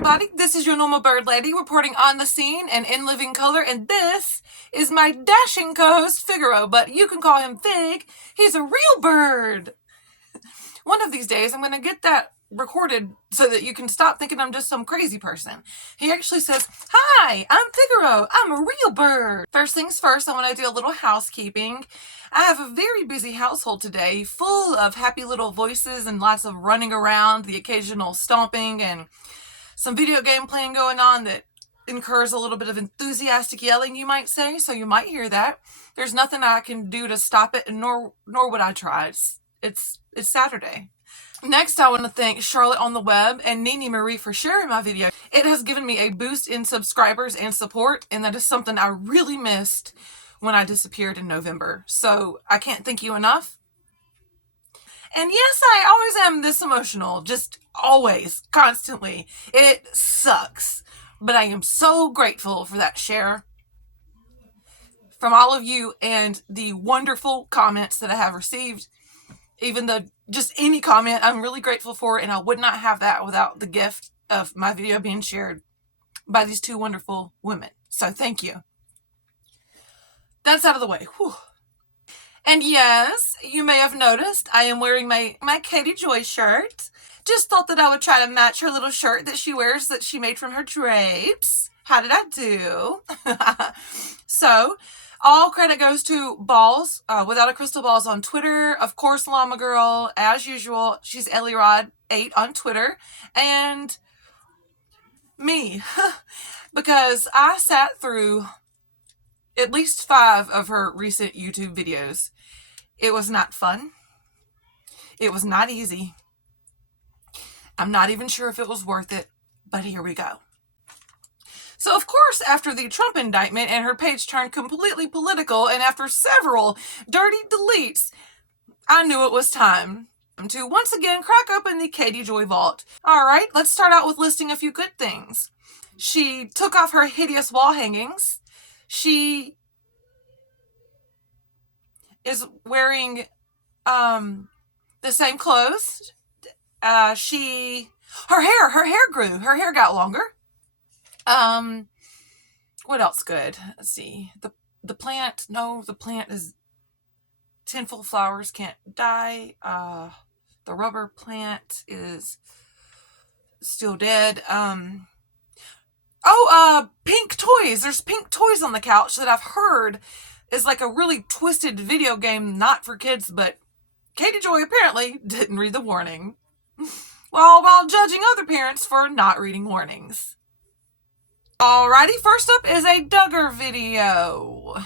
everybody. This is your normal bird lady reporting on the scene and in living color, and this is my dashing co-host Figaro, but you can call him Fig. He's a real bird. One of these days, I'm going to get that recorded so that you can stop thinking I'm just some crazy person. He actually says, "Hi, I'm Figaro. I'm a real bird." First things first, I want to do a little housekeeping. I have a very busy household today, full of happy little voices and lots of running around, the occasional stomping, and some video game playing going on that incurs a little bit of enthusiastic yelling, you might say, so you might hear that. There's nothing I can do to stop it, nor would I try. It's Saturday. Next, I want to thank Charlotte on the web and Nini Marie for sharing my video. It has given me a boost in subscribers and support, and that is something I really missed when I disappeared in November. So I can't thank you enough. And yes, I always am this emotional, just always, constantly. It sucks, but I am so grateful for that share from all of you and the wonderful comments that I have received. Even though just any comment, I'm really grateful for, and I would not have that without the gift of my video being shared by these two wonderful women. So thank you. That's out of the way. Whew. And yes, you may have noticed I am wearing my Katie Joy shirt. Just thought that I would try to match her little shirt that she wears that she made from her drapes. How did I do? So, all credit goes to Balls, Without a Crystal Balls on Twitter. Of course, Llama Girl, as usual. She's EllieRod8 on Twitter. And me, because I sat through at least 5 of her recent YouTube videos. It was not fun. It was not easy. I'm not even sure if it was worth it, but here we go. So, of course, after the Trump indictment and her page turned completely political, and after several dirty deletes, I knew it was time to once again crack open the Katie Joy vault. All right, let's start out with listing a few good things. She took off her hideous wall hangings. She is wearing the same clothes. Her hair grew. Her hair got longer. What else good? Let's see. The plant is Tinful Flowers Can't Die. The rubber plant is still dead. Pink toys. There's pink toys on the couch that I've heard is like a really twisted video game, not for kids, but Katie Joy apparently didn't read the warning. While judging other parents for not reading warnings. Alrighty, first up is a Duggar video.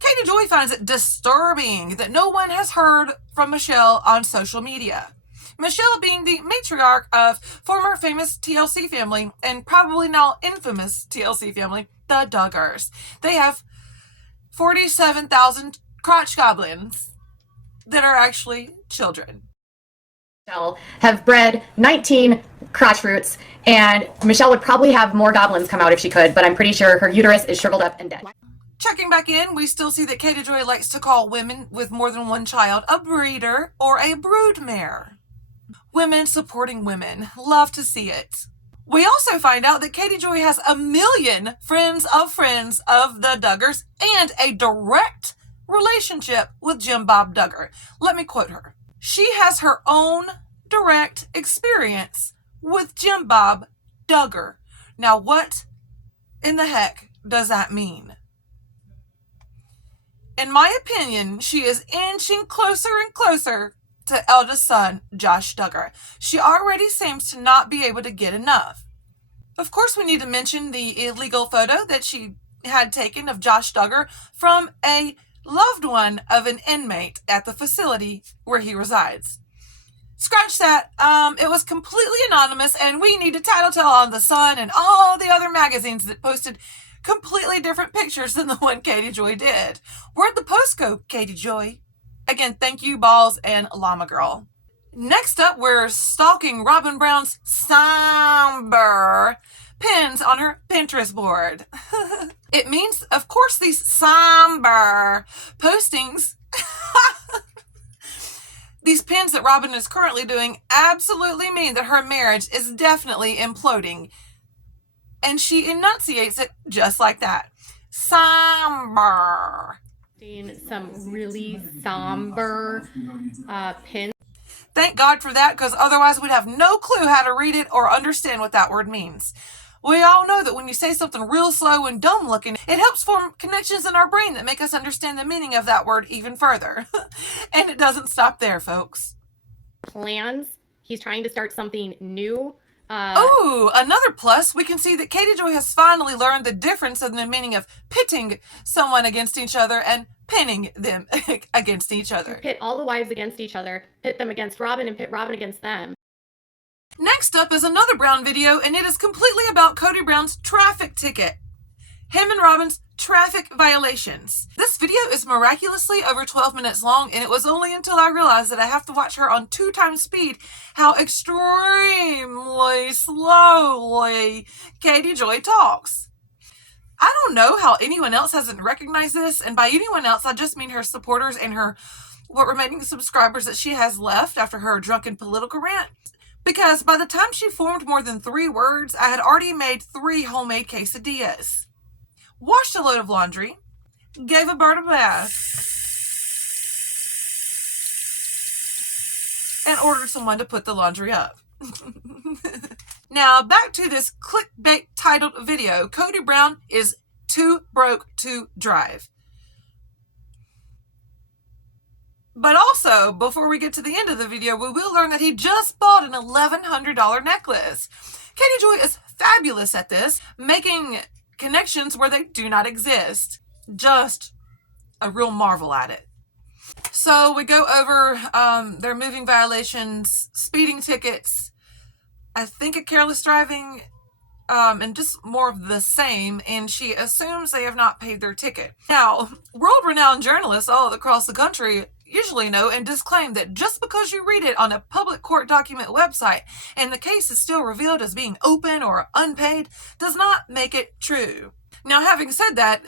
Katie Joy finds it disturbing that no one has heard from Michelle on social media. Michelle being the matriarch of former famous TLC family and probably now infamous TLC family, the Duggars. They have 47,000 crotch goblins that are actually children. Have bred 19 crotch roots, and Michelle would probably have more goblins come out if she could, but I'm pretty sure her uterus is shriveled up and dead. Checking back in, we still see that Katie Joy likes to call women with more than one child a breeder or a broodmare. Women supporting women. Love to see it. We also find out that Katie Joy has 1 million friends of the Duggars and a direct relationship with Jim Bob Duggar. Let me quote her. She has her own direct experience with Jim Bob Duggar. Now, what in the heck does that mean? In my opinion, she is inching closer and closer to eldest son, Josh Duggar. She already seems to not be able to get enough. Of course, we need to mention the illegal photo that she had taken of Josh Duggar from a loved one of an inmate at the facility where he resides. Scratch that. It was completely anonymous, and we need a title tell on The Sun and all the other magazines that posted completely different pictures than the one Katie Joy did. Where'd the post go, Katie Joy? Again, thank you, Balls and Llama Girl. Next up, we're stalking Robin Brown's somber pins on her Pinterest board. It means, of course, these somber postings These pins that Robin is currently doing absolutely mean that her marriage is definitely imploding. And she enunciates it just like that. Somber. Some really somber pins. Thank God for that, because otherwise we'd have no clue how to read it or understand what that word means. We all know that when you say something real slow and dumb looking, it helps form connections in our brain that make us understand the meaning of that word even further. And it doesn't stop there, folks. Plans. He's trying to start something new. Oh, another plus, we can see that Katie Joy has finally learned the difference in the meaning of pitting someone against each other and pinning them against each other. Pit all the wives against each other, pit them against Robin, and pit Robin against them. Next up is another Brown video, and it is completely about Kody Brown's traffic ticket. Him and Robin's traffic violations. This video is miraculously over 12 minutes long, and it was only until I realized that I have to watch her on 2x speed how extremely slowly Katie Joy talks. I don't know how anyone else hasn't recognized this, and by anyone else, I just mean her supporters and her what remaining subscribers that she has left after her drunken political rant. Because by the time she formed more than 3 words, I had already made 3 homemade quesadillas, washed a load of laundry, gave a bird a bath, and ordered someone to put the laundry up. Now, back to this clickbait titled video. Kody Brown is too broke to drive. But also, before we get to the end of the video, we will learn that he just bought an $1,100 necklace. Katie Joy is fabulous at this, making connections where they do not exist. Just a real marvel at it. So we go over their moving violations, speeding tickets, I think a careless driving, and just more of the same, and she assumes they have not paid their ticket. Now, world-renowned journalists all across the country usually know and disclaim that just because you read it on a public court document website and the case is still revealed as being open or unpaid does not make it true. Now, having said that,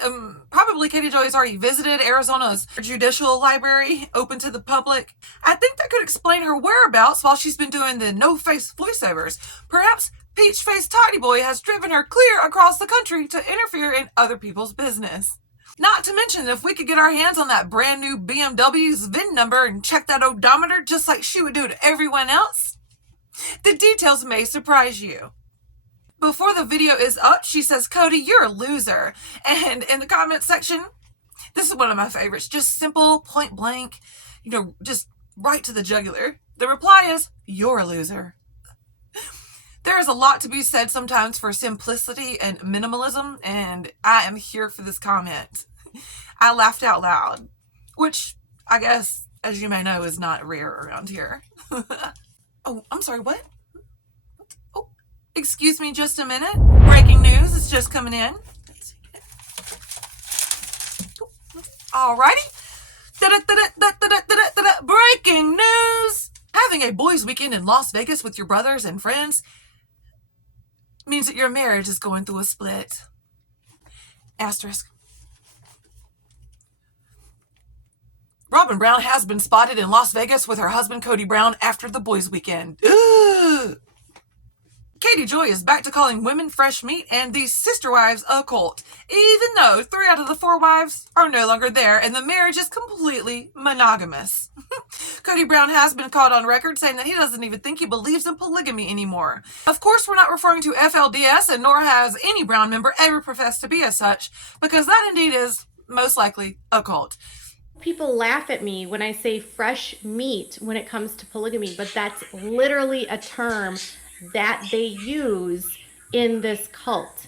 probably Katie Joy has already visited Arizona's judicial library, open to the public. I think that could explain her whereabouts while she's been doing the no-face voiceovers. Perhaps Peach-Faced Tidy Boy has driven her clear across the country to interfere in other people's business. Not to mention, if we could get our hands on that brand new BMW's VIN number and check that odometer just like she would do to everyone else, the details may surprise you. Before the video is up, she says, "Kody, you're a loser." And in the comment section, this is one of my favorites, just simple, point blank, just right to the jugular. The reply is, "You're a loser." There is a lot to be said sometimes for simplicity and minimalism, and I am here for this comment. I laughed out loud, which I guess, as you may know, is not rare around here. Oh, I'm sorry, what? Oh, excuse me just a minute. Breaking news is just coming in. Alrighty. Breaking news! Having a boys' weekend in Las Vegas with your brothers and friends means that your marriage is going through a split. Asterisk. Robin Brown has been spotted in Las Vegas with her husband Kody Brown after the boys' weekend. Ugh. Katie Joy is back to calling women fresh meat and these sister wives a cult, even though 3 out of the 4 wives are no longer there and the marriage is completely monogamous. Kody Brown has been caught on record saying that he doesn't even think he believes in polygamy anymore. Of course, we're not referring to FLDS, and nor has any Brown member ever professed to be as such, because that indeed is most likely a cult. People laugh at me when I say fresh meat when it comes to polygamy, but that's literally a term that they use in this cult.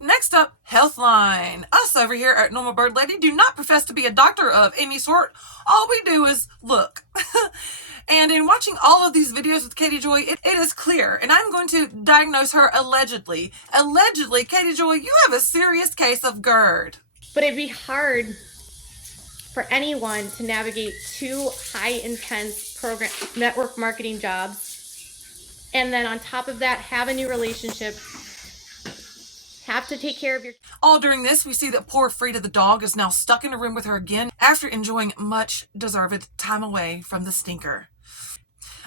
Next up, Healthline. Us over here at Normal Bird Lady do not profess to be a doctor of any sort. All we do is look. And in watching all of these videos with Katie Joy, it is clear, and I'm going to diagnose her allegedly. Allegedly, Katie Joy, you have a serious case of GERD. But it'd be hard for anyone to navigate 2 high-intense network marketing jobs, and then on top of that, have a new relationship, have to take care of your... All during this, we see that poor Frida the dog is now stuck in a room with her again after enjoying much deserved time away from the stinker.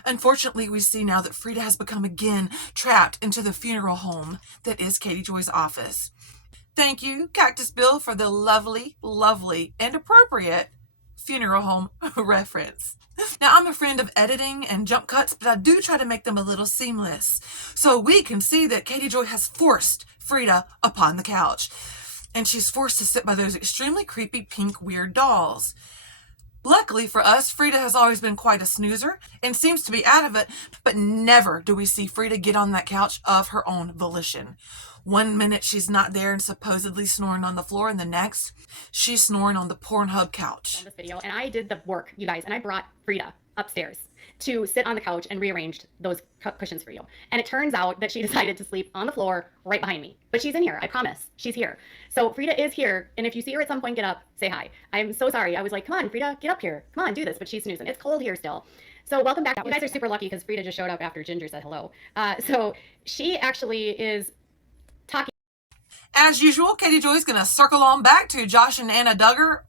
Unfortunately, we see now that Frida has become again trapped into the funeral home that is Katie Joy's office. Thank you, Cactus Bill, for the lovely, lovely, and appropriate funeral home reference. Now, I'm a friend of editing and jump cuts, but I do try to make them a little seamless. So we can see that Katie Joy has forced Frida upon the couch, and she's forced to sit by those extremely creepy pink weird dolls. Luckily for us, Frida has always been quite a snoozer and seems to be out of it, but never do we see Frida get on that couch of her own volition. One minute she's not there and supposedly snoring on the floor, and the next she's snoring on the Pornhub couch. On this video, and I did the work, you guys, and I brought Frida upstairs to sit on the couch and rearranged those cushions for you. And it turns out that she decided to sleep on the floor right behind me. But she's in here, I promise. She's here. So Frida is here, and if you see her at some point, get up, say hi. I'm so sorry. I was like, come on, Frida, get up here. Come on, do this. But she's snoozing. It's cold here still. So welcome back. You guys are super lucky because Frida just showed up after Ginger said hello. So she actually is talking. As usual, Katie Joy's going to circle on back to Josh and Anna Duggar,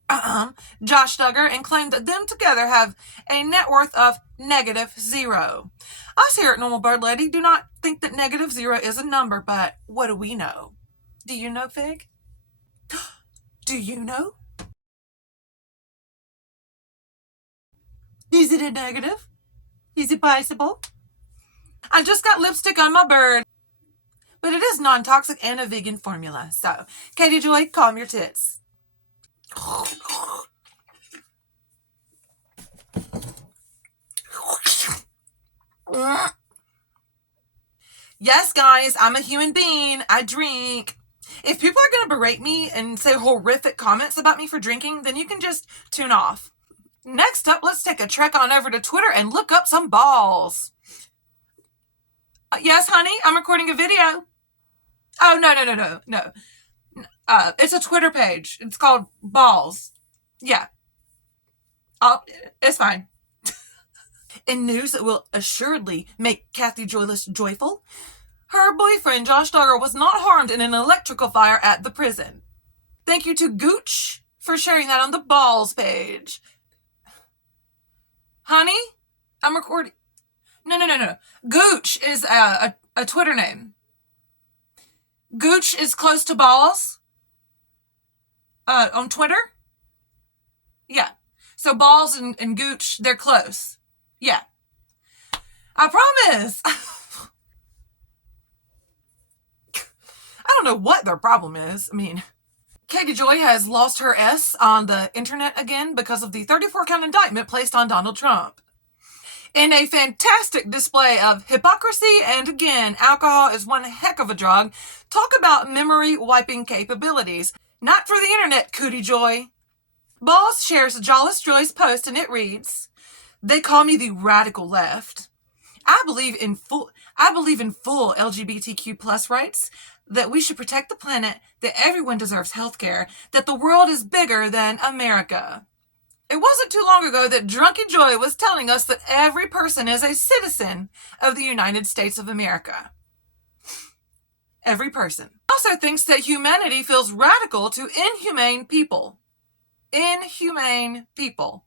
Josh Duggar, and claim that them together have a net worth of -0. Us here at Normal Bird Lady do not think that -0 is a number, but what do we know? Do you know, Fig? Do you know? Is it a negative? Is it possible? I just got lipstick on my bird. But it is non-toxic and a vegan formula. So, Katie Joy, calm your tits. Yes, guys, I'm a human being. I drink. If people are going to berate me and say horrific comments about me for drinking, then you can just tune off. Next up, let's take a trek on over to Twitter and look up some balls. Yes, honey, I'm recording a video. Oh, no. It's a Twitter page. It's called Balls. Yeah. It's fine. In news that will assuredly make Kathy Joyless joyful, her boyfriend, Josh Duggar, was not harmed in an electrical fire at the prison. Thank you to Gooch for sharing that on the Balls page. Honey, I'm recording. No. Gooch is a Twitter name. Gooch is close to Balls. On Twitter. Yeah. So Balls and Gooch, they're close. Yeah. I promise. I don't know what their problem is. I mean, Katie Joy has lost her S on the internet again because of the 34-count indictment placed on Donald Trump. In a fantastic display of hypocrisy, and again, alcohol is one heck of a drug, talk about memory wiping capabilities. Not for the internet, Cootie Joy. Balls shares Jollis Joy's post, and it reads, "They call me the radical left. I believe in full LGBTQ plus rights, that we should protect the planet, that everyone deserves health care, that the world is bigger than America." It wasn't too long ago that Drunky Joy was telling us that every person is a citizen of the United States of America. Every person. Also thinks that humanity feels radical to inhumane people. Inhumane people.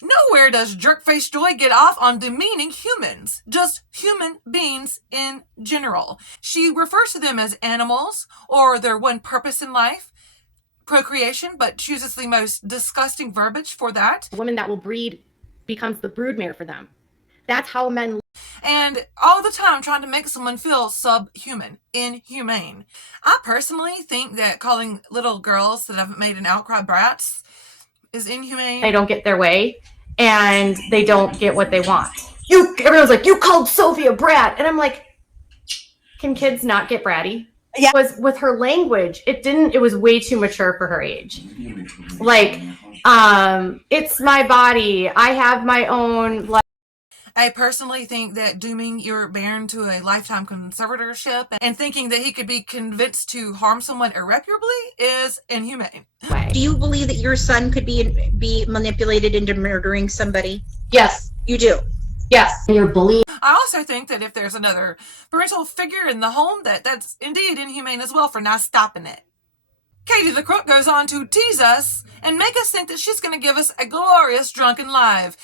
Nowhere does Jerkface Joy get off on demeaning humans, just human beings in general. She refers to them as animals or their one purpose in life, procreation, but chooses the most disgusting verbiage for that. The woman that will breed becomes the broodmare for them. That's how men... And all the time trying to make someone feel subhuman, inhumane. I personally think that calling little girls that haven't made an outcry brats is inhumane. They don't get their way, and they don't get what they want. Everyone's like, you called Sophie a brat. And I'm like, can kids not get bratty? Yeah. It was with her language, it was way too mature for her age. Like, it's my body. I have my own life. I personally think that dooming your bairn to a lifetime conservatorship and thinking that he could be convinced to harm someone irreparably is inhumane. Do you believe that your son could be manipulated into murdering somebody? Yes. You do? Yes, you're bullying. I also think that if there's another parental figure in the home, that's indeed inhumane as well for not stopping it. Katie the Crook goes on to tease us and make us think that she's going to give us a glorious drunken live.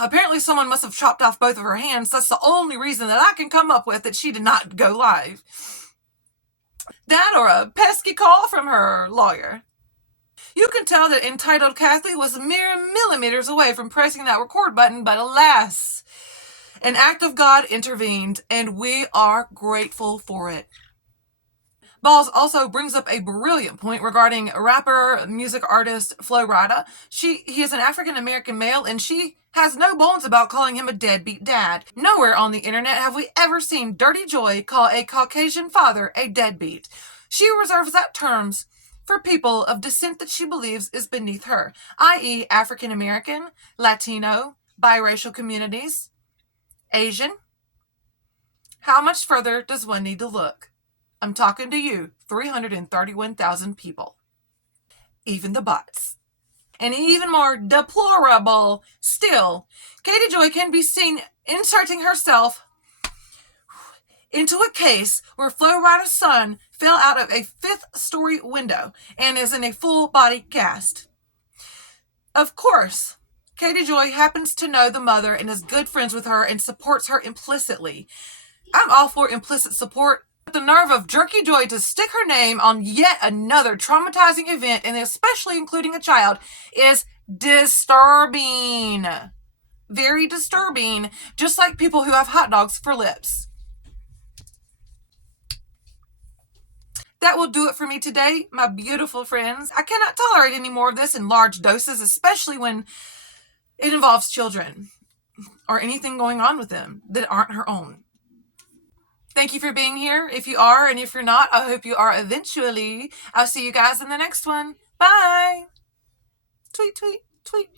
Apparently someone must have chopped off both of her hands. That's the only reason that I can come up with that she did not go live. That or a pesky call from her lawyer. You can tell that entitled Kathy was mere millimeters away from pressing that record button, but alas, an act of God intervened, and we are grateful for it. Balls also brings up a brilliant point regarding rapper, music artist Flo Rida. He is an African-American male, and she has no bones about calling him a deadbeat dad. Nowhere on the internet have we ever seen Dirty Joy call a Caucasian father a deadbeat. She reserves that terms for people of descent that she believes is beneath her, i.e. African-American, Latino, biracial communities, Asian. How much further does one need to look? I'm talking to you, 331,000 people. Even the bots. And even more deplorable still, Katie Joy can be seen inserting herself into a case where Flo Rida's son fell out of a 5th-story window and is in a full-body cast. Of course, Katie Joy happens to know the mother and is good friends with her and supports her implicitly. I'm all for implicit support, but the nerve of Jerky Joy to stick her name on yet another traumatizing event, and especially including a child, is disturbing. Very disturbing, just like people who have hot dogs for lips. That will do it for me today, my beautiful friends. I cannot tolerate any more of this in large doses, especially when it involves children or anything going on with them that aren't her own. Thank you for being here. If you are, and if you're not, I hope you are eventually. I'll see you guys in the next one. Bye. Tweet, tweet, tweet.